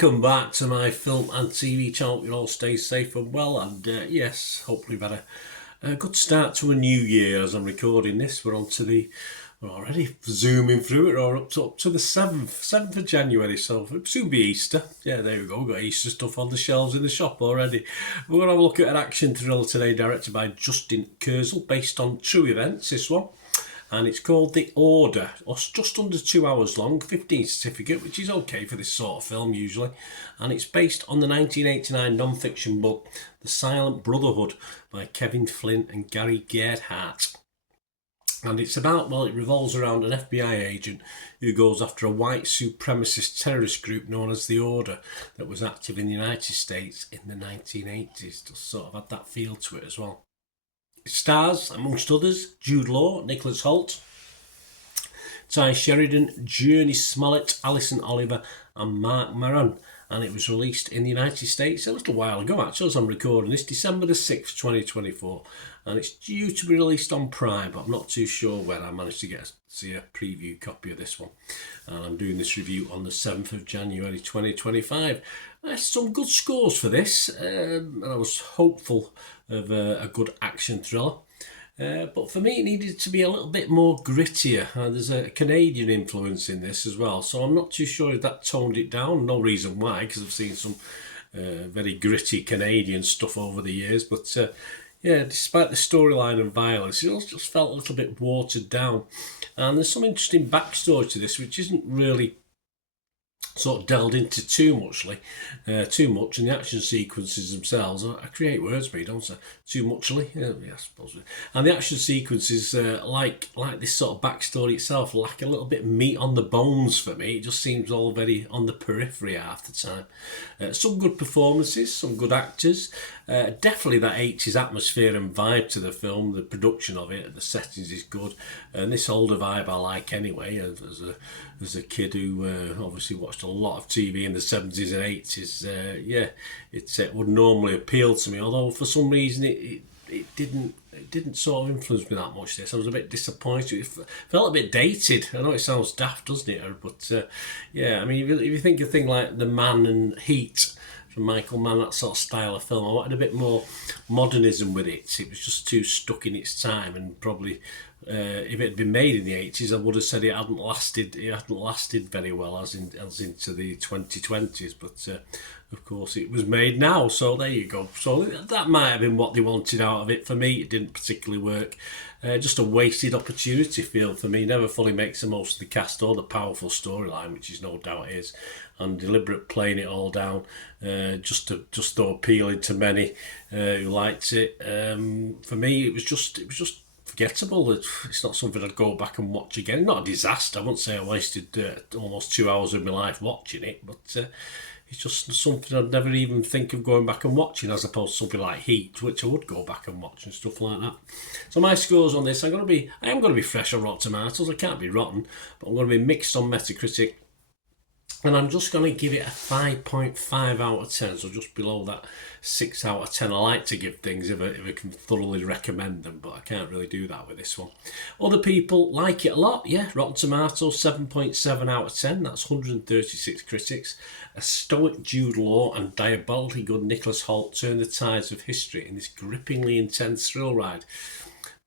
welcome back to my film and TV channel. You all stay safe and well, and yes, hopefully we've had a good start to a new year. As I'm recording this, we're already zooming through it, or up to the 7th of January, so it'll soon be Easter. Yeah, there we go, we've got Easter stuff on the shelves in the shop already. We're going to have a look at an action thriller today, directed by Justin Kurzel, based on true events, this one. And it's called The Order. It's just under 2 hours long, 15 certificate, which is okay for this sort of film usually. And it's based on the 1989 non-fiction book The Silent Brotherhood by Kevin Flynn and Gary Gerhardt. And it's about, well, it revolves around an FBI agent who goes after a white supremacist terrorist group known as The Order that was active in the United States in the 1980s. Just sort of had that feel to it as well. It stars, amongst others, Jude Law, Nicholas Hoult, Ty Sheridan, Journey Smollett, Alison Oliver and Mark Maron. And it was released in the United States a little while ago, actually, as I'm recording this, December the 6th, 2024. And it's due to be released on Prime, but I'm not too sure when. I managed to see a preview copy of this one. And I'm doing this review on the 7th of January, 2025. There's some good scores for this, and I was hopeful of a good action thriller. But for me, it needed to be a little bit more grittier. There's a Canadian influence in this as well, so I'm not too sure if that toned it down. No reason why, because I've seen some very gritty Canadian stuff over the years. But yeah, despite the storyline and violence, it just felt a little bit watered down. And there's some interesting backstory to this, which isn't really sort of delved into too much, and the action sequences themselves, I create words, but don't I? Too muchly, yeah, I suppose. And the action sequences, like this sort of backstory itself, lack a little bit of meat on the bones for me. It just seems all very on the periphery half the time. Some good performances, some good actors. Definitely that 80s atmosphere and vibe to the film. The production of it, the settings is good, and this older vibe I like anyway. As a kid who obviously watched a lot of TV in the 70s and 80s, yeah, it would normally appeal to me. Although for some reason it didn't sort of influence me that much. This I was a bit disappointed. It felt a bit dated. I know it sounds daft, doesn't it? But yeah, I mean, if you think of a thing like The Man and Heat from Michael Mann, that sort of style of film, I wanted a bit more modernism with it. It was just too stuck in its time, and probably if it had been made in the 80s, I would have said it hadn't lasted very well as into the 2020s. But of course, it was made now, so there you go. So that might have been what they wanted out of it. For me, it didn't particularly work. Just a wasted opportunity feel for me. Never fully makes the most of the cast or the powerful storyline, which is no doubt is, and deliberate playing it all down, just though appealing to many who liked it. For me, it was just forgettable. It's not something I'd go back and watch again. Not a disaster. I wouldn't say I wasted almost 2 hours of my life watching it, but it's just something I'd never even think of going back and watching, as opposed to something like Heat, which I would go back and watch and stuff like that. So my scores on this, I am going to be fresh on Rotten Tomatoes. I can't be rotten, but I'm going to be mixed on Metacritic. And I'm just going to give it a 5.5 out of 10, so just below that 6 out of 10. I like to give things if I can thoroughly recommend them, but I can't really do that with this one. Other people like it a lot, yeah. Rotten Tomatoes, 7.7 out of 10. That's 136 critics. A stoic Jude Law and diabolically good Nicholas Hoult turn the tides of history in this grippingly intense thrill ride.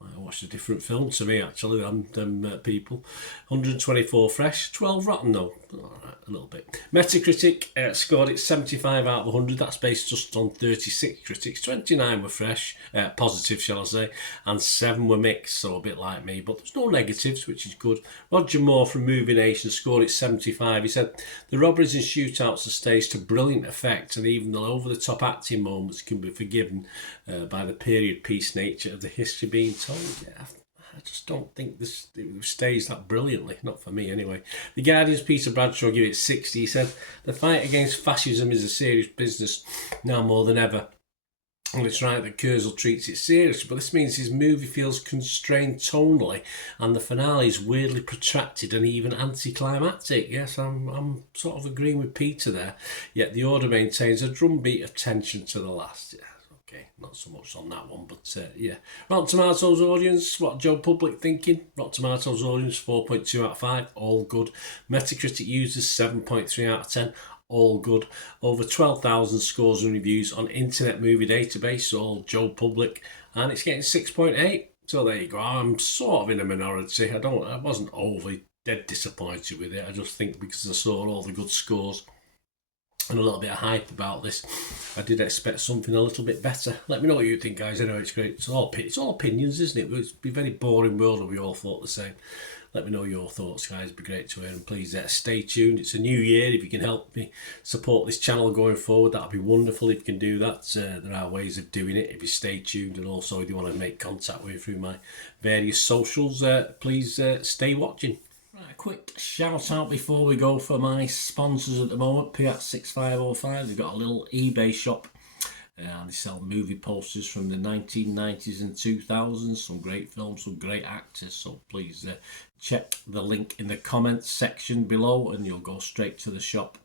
I watched a different film to me, actually, than people. 124 fresh, 12 rotten, though. All right, a little bit. Metacritic scored it 75 out of 100. That's based just on 36 critics. 29 were fresh, positive, shall I say, and 7 were mixed, so a bit like me. But there's no negatives, which is good. Roger Moore from Movie Nation scored it 75. He said, the robberies and shootouts are staged to brilliant effect, and even the over-the-top acting moments can be forgiven by the period piece nature of the history being told. Yeah, I just don't think it stays that brilliantly. Not for me, anyway. The Guardian's Peter Bradshaw gave it 60. He said, the fight against fascism is a serious business now more than ever. And it's right that Kurzel treats it seriously, but this means his movie feels constrained tonally, and the finale is weirdly protracted and even anticlimactic. Yes, I'm sort of agreeing with Peter there. Yet The Order maintains a drumbeat of tension to the last. Yeah. Okay, not so much on that one, but yeah. Rotten Tomatoes audience, what Joe Public thinking? Rotten Tomatoes audience, 4.2 out of 5, all good. Metacritic users, 7.3 out of 10, all good. Over 12,000 scores and reviews on Internet Movie Database, all Joe Public, and it's getting 6.8. So there you go. I'm sort of in a minority. I wasn't overly dead disappointed with it. I just think because I saw all the good scores and a little bit of hype about this, I did expect something a little bit better. Let me know what you think, guys. I know it's great. It's all opinions, isn't it? It'd be a very boring world if we all thought the same. Let me know your thoughts, guys. It'd be great to hear. And please stay tuned. It's a new year. If you can help me support this channel going forward, that'd be wonderful. If you can do that, there are ways of doing it. If you stay tuned, and also if you want to make contact with me through my various socials, please stay watching. Right, a quick shout out before we go for my sponsors at the moment. Piat 6505. They've got a little eBay shop. And they sell movie posters from the 1990s and 2000s. Some great films, some great actors. So please check the link in the comments section below and you'll go straight to the shop.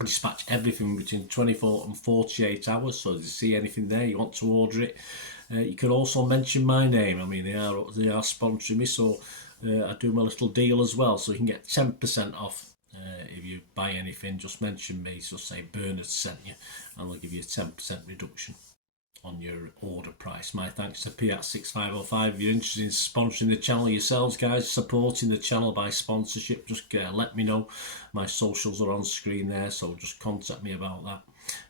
I dispatch everything between 24 and 48 hours. So if you see anything there, you want to order it, you can also mention my name. I mean, they are sponsoring me, so I do my little deal as well. So you can get 10% off. If you buy anything, just mention me, so say Bernard sent you, and they'll give you a 10% reduction on your order price. My thanks to Piat 6505. If you're interested in sponsoring the channel yourselves, guys, supporting the channel by sponsorship, just let me know. My socials are on screen there, so just contact me about that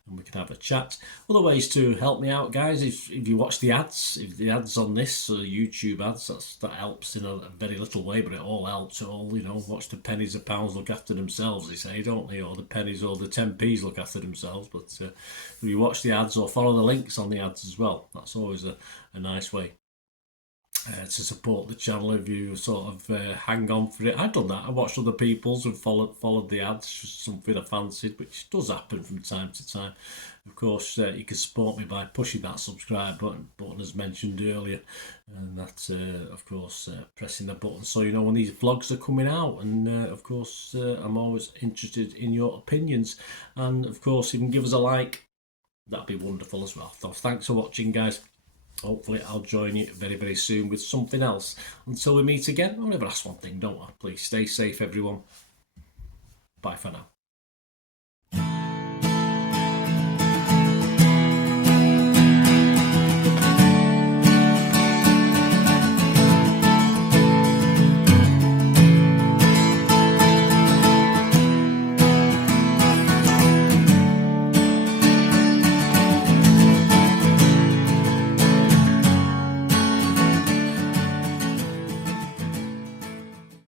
and we can have a chat. Other ways to help me out, guys, if you watch the ads, if the ads on this YouTube ads, that helps in a very little way, but it all helps. It all, watch the pennies, the pounds look after themselves, they say, don't they? Or the pennies or the 10p's look after themselves. But if you watch the ads or follow the links on the ads as well, that's always a nice way to support the channel. If you sort of hang on for it, I've done that. I watched other people's and followed the ads, just something I fancied, which does happen from time to time. Of course, you can support me by pushing that subscribe button as mentioned earlier, and that's of course pressing the button so you know when these vlogs are coming out. And of course I'm always interested in your opinions, and of course if you can give us a like, that'd be wonderful as well. So thanks for watching, guys. Hopefully I'll join you very, very soon with something else. Until we meet again, I'll never ask one thing, don't I? Please stay safe, everyone. Bye for now.